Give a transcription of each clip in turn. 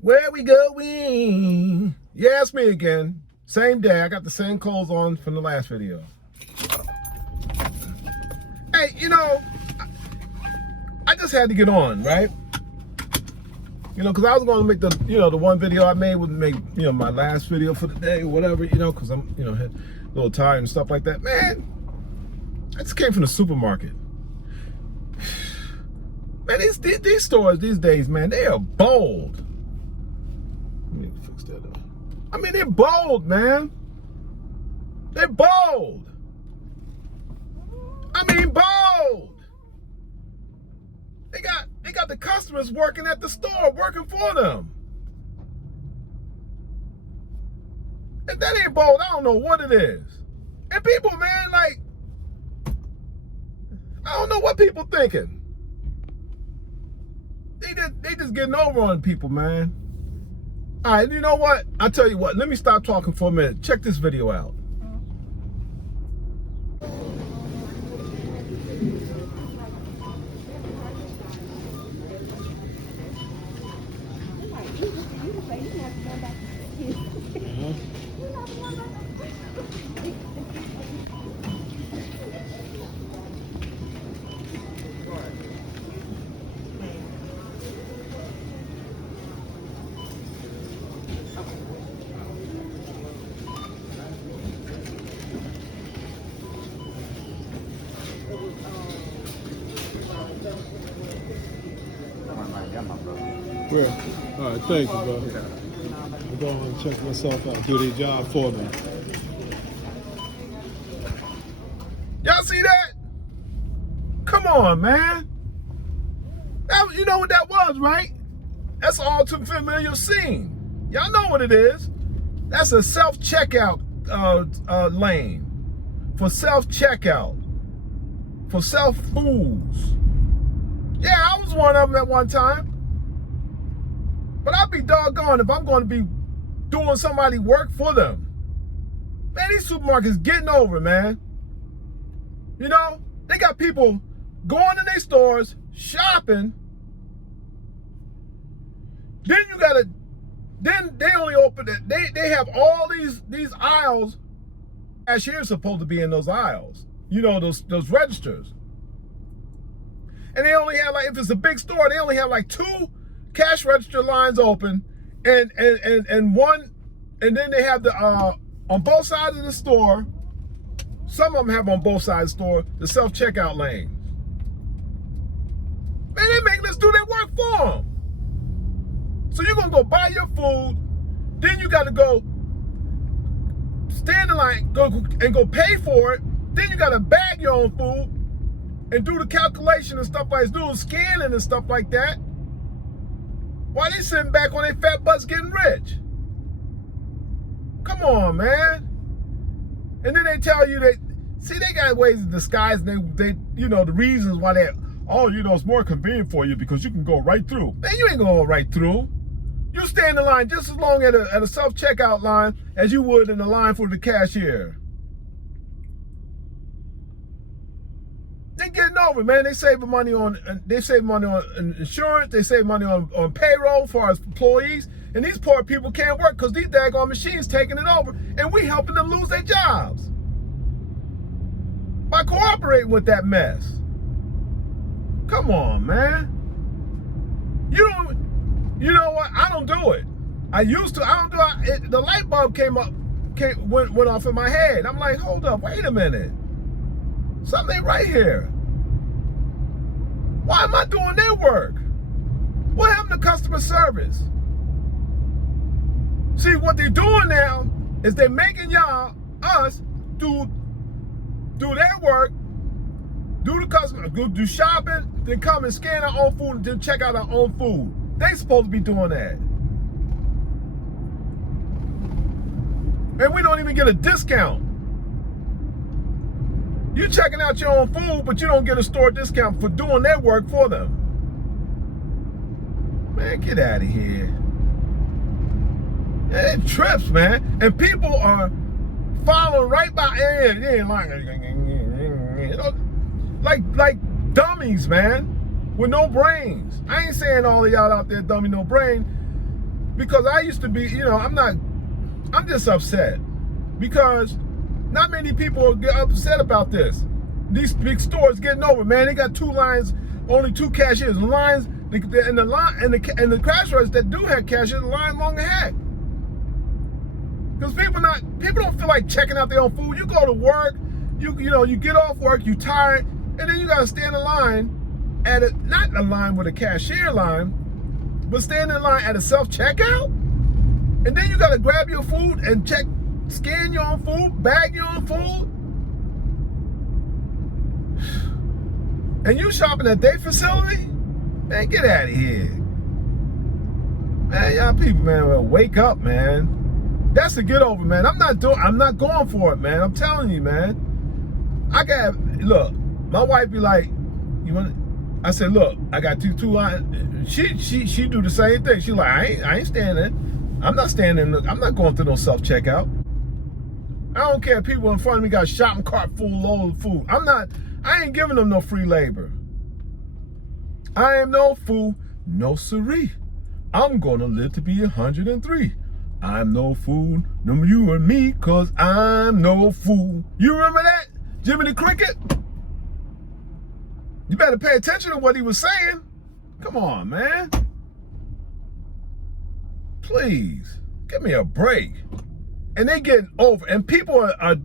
Where we going? Yeah, it's me again. Same day. I got the same clothes on from the last video. Hey, I just had to get on, right? Because I was going to make the one video I made would make, my last video for the day or whatever, because I'm, a little tired and stuff like that. Man, I just came from the supermarket. Man, these stores these days, man, they are bold. Let me fix that up. I mean, they're bold, man. They're bold. I mean, bold. They got the customers working at the store, working for them. If that ain't bold, I don't know what it is. And people, man, like, I don't know what people thinking. They just getting over on people, man. All right, you know what? I'll tell you what. Let me stop talking for a minute. Check this video out. Where? All right, thank you, brother. I'm going to check myself out, do their job for me. Y'all see that? Come on, man. You know what that was, right? That's all too familiar scene. Y'all know what it is. That's a self-checkout lane. For self-checkout. For self-foods. Yeah, I was one of them at one time. But I'd be doggone if I'm going to be doing somebody work for them. Man, these supermarkets getting over, man. They got people going to their stores, shopping. Then they only open it. They have all these aisles. Cashier's supposed to be in those aisles. Those registers. And they only have, like, if it's a big store, they only have like 2 cash register lines open, and one, and then they have the on both sides of the store. Some of them have on both sides of the store the self-checkout lanes. Man, they making us do their work for them. So you're gonna go buy your food, then you got to go stand in line, go pay for it. Then you got to bag your own food and do the calculation and stuff like that, do scanning and stuff like that. Why they sitting back on their fat butts getting rich? Come on, man. And then they tell you they got ways to disguise, and they the reasons why it's more convenient for you because you can go right through. Man, you ain't gonna go right through. You stand in line just as long at a self-checkout line as you would in the line for the cashier. They getting over, man. They saving money on insurance. They save money on payroll for as employees. And these poor people can't work because these daggone machines taking it over, and we helping them lose their jobs by cooperating with that mess. Come on, man. You know what? I don't do it. I used to. I don't do it. The light bulb went off in my head. I'm like, hold up, wait a minute. Something ain't right here. Why am I doing their work? What happened to customer service? See, what they're doing now is they're making us, do their work, do the customer, do shopping, then come and scan our own food and then check out our own food. They supposed to be doing that. And we don't even get a discount. You're checking out your own food, but you don't get a store discount for doing their work for them. Man, get out of here. It trips, man. And people are following right by, like dummies, man, with no brains. I ain't saying all of y'all out there dummy, no brain. because I used to be, I'm just upset because not many people get upset about this. These big stores getting over, man. They got 2 lines, only 2 cashiers. The lines, and the cash registers that do have cashiers, the line long ahead. Because people don't feel like checking out their own food. You go to work, you get off work, you tired, and then you gotta stand in line at not a line with a cashier line, but stand in line at a self-checkout. And then you gotta grab your food and scan your own food, bag your own food. And you shopping at their facility? Man, get out of here. Man, y'all people, man, wake up, man. That's the get over, man. I'm not going for it, man. I'm telling you, man. Look, my wife be like, I said, look, I got two lines. She do the same thing. She like, I ain't standing. I'm not standing. I'm not going through no self-checkout. I don't care if people in front of me got a shopping cart full load of food. I ain't giving them no free labor. I am no fool, no siree. I'm gonna live to be 103. I'm no fool, no you and me, cause I'm no fool. You remember that? Jimmy the Cricket? You better pay attention to what he was saying. Come on, man. Please, give me a break. And they getting over, and people are I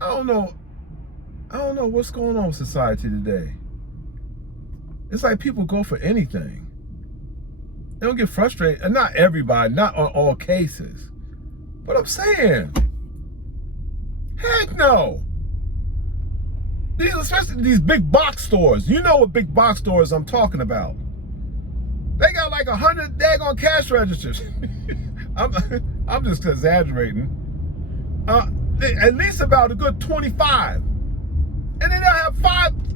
don't know what's going on with society today. It's like people go for anything. They don't get frustrated, and not everybody, not on all cases. But I'm saying, heck no. Especially these big box stores. You know what big box stores I'm talking about. They got like 100 daggone cash registers. I'm just exaggerating. At least about a good 25. And then they'll have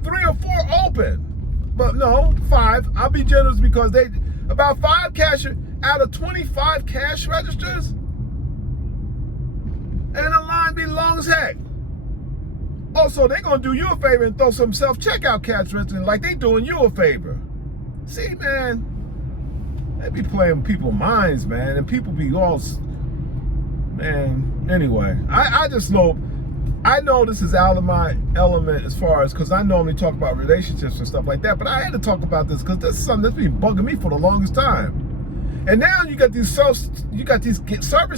3 or 4 open. But no, 5. I'll be generous because about 5 cash out of 25 cash registers. And the line be long as heck. Also, they're going to do you a favor and throw some self-checkout cash registers like they doing you a favor. See, man, they be playing with people's minds, man, and people be all, man, anyway. I just know, I know this is out of my element as far as, because I normally talk about relationships and stuff like that, but I had to talk about this because this is something that's been bugging me for the longest time. And now you got these service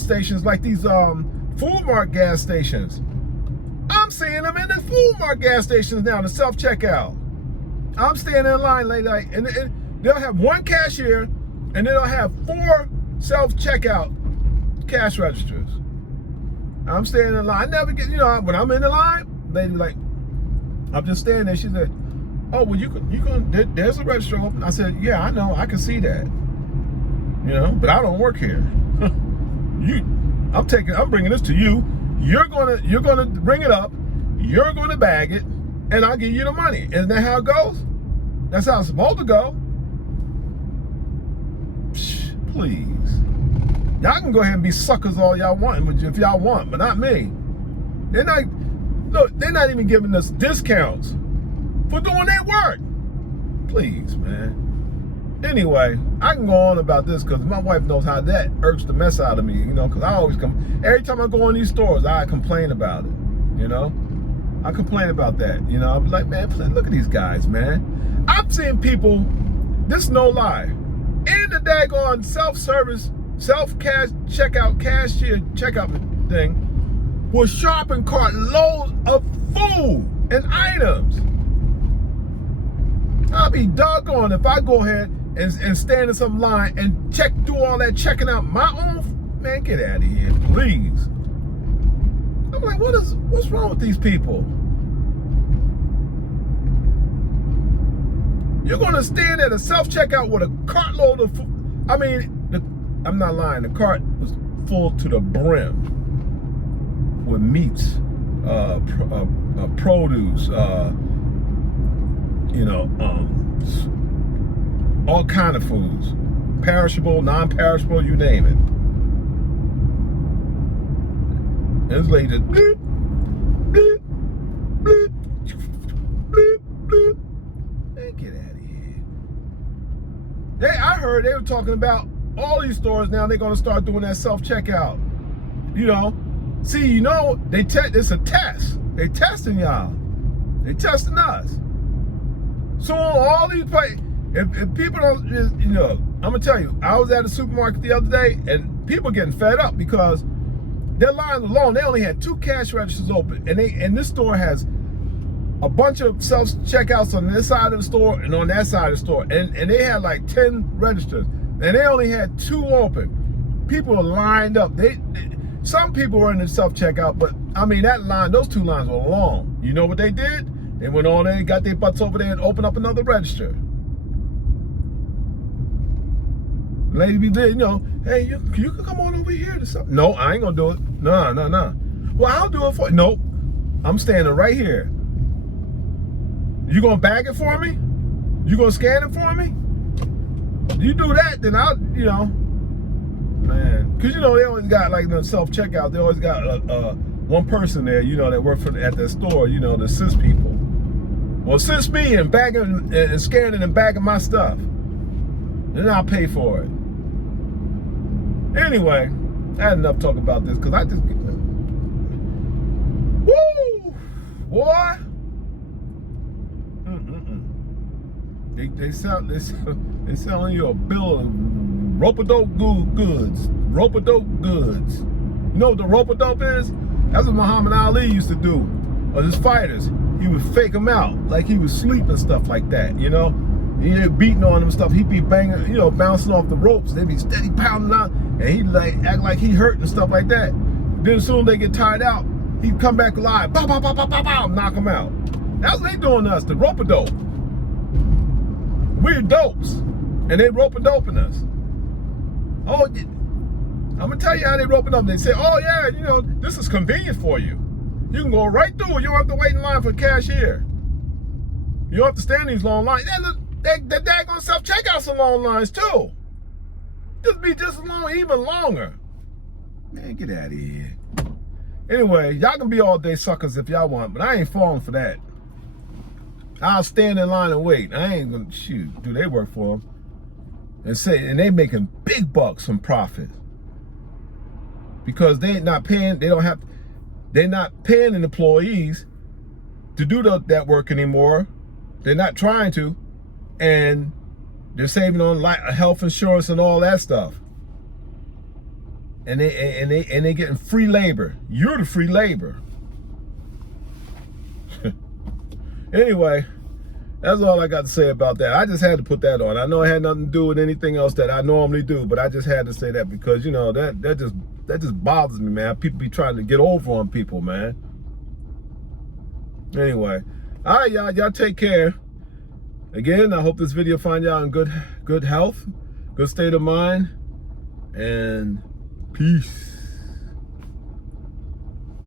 stations like these Food Mart gas stations. I'm seeing them in the Food Mart gas stations now, the self-checkout. I'm standing in line late night, and they'll have 1 cashier, and then they'll have 4 self-checkout cash registers. I'm standing in line. I never get, when I'm in the line, they like, I'm just standing there. She said, oh, well, there's a register open. I said, yeah, I know, I can see that. But I don't work here. I'm bringing this to you. You're gonna bring it up. You're gonna bag it, and I'll give you the money. Isn't that how it goes? That's how it's supposed to go. Please. Y'all can go ahead and be suckers all y'all want, if y'all want, but not me. They're not even giving us discounts for doing their work. Please, man. Anyway, I can go on about this because my wife knows how that irks the mess out of me, because I always every time I go in these stores, I complain about it, I complain about that, I'm like, man, look at these guys, man. I've seen people, this is no lie, in the daggone self-service, self-checkout, cashier checkout thing, with shopping cart loads of food and items. I'll be doggone if I go ahead and stand in some line and do all that checking out my own, man, get out of here, please. I'm like, what's wrong with these people? You're gonna stand at a self-checkout with a cartload of food. I mean, I'm not lying, the cart was full to the brim with meats, produce, all kind of foods, perishable, non-perishable, you name it. And this lady just bloop, bloop, bloop, bloop, bloop. Man, get out of here. I heard they were talking about all these stores now, they're gonna start doing that self-checkout. You know, see, you know, it's a test. They testing y'all. They testing us. So all these places, if people don't, you know, I'm gonna tell you, I was at a supermarket the other day, and people getting fed up because their lines alone, they only had 2 cash registers open, and this store has a bunch of self-checkouts on this side of the store and on that side of the store, and they had like 10 registers, and they only had 2 open. People are lined up. Some people were in the self-checkout, but I mean, those 2 lines were long. You know what they did? They went on there and got their butts over there and opened up another register. Lady be there, you know, hey, you can come on over here to something. No, I ain't gonna do it. No. Well, I'll do it for you. Nope. I'm standing right here. You gonna bag it for me? You gonna scan it for me? You do that, then I'll, you know, man. Cause you know, they always got like the self-checkout, they always got one person there, you know, that work at the store, you know, to assist people. Well, assist me in bagging and scanning and bagging my stuff. Then I'll pay for it. Anyway, I had enough talk about this because I just get woo, boy. They selling you a bill of rope-a-dope goods. Rope-a-dope goods. You know what the rope-a-dope is? That's what Muhammad Ali used to do. Or his fighters, he would fake them out like he was asleep and stuff like that. You know, he beating on them and stuff. He'd be banging, you know, bouncing off the ropes. They'd be steady pounding out, and he'd like act like he hurt and stuff like that. Then as soon as they get tired out, he'd come back alive. Bow, bow, bow, bow, bow, bow, knock them out. That's what they doing to us. The rope-a-dope. We're dopes, and they rope-a-doping us. Oh, I'm gonna tell you how they rope it up. They say, oh yeah, you know, this is convenient for you. You can go right through. You don't have to wait in line for cashier. You don't have to stand in these long lines. They're daggone self-checkouts are long lines too. Just be just long, even longer. Man, get out of here. Anyway, y'all can be all day suckers if y'all want, but I ain't falling for that. I'll stand in line and wait. I ain't gonna shoot. Do they work for them? And they making big bucks from profit. Because they ain't not paying, they're not paying the employees to do that work anymore. They're not trying to, and they're saving on health insurance and all that stuff. And they getting free labor. You're the free labor. Anyway, that's all I got to say about that. I just had to put that on. I know it had nothing to do with anything else that I normally do, but I just had to say that because, you know, that just bothers me, man. People be trying to get over on people, man. Anyway, all right, y'all take care. Again, I hope this video find y'all in good health, good state of mind, and peace.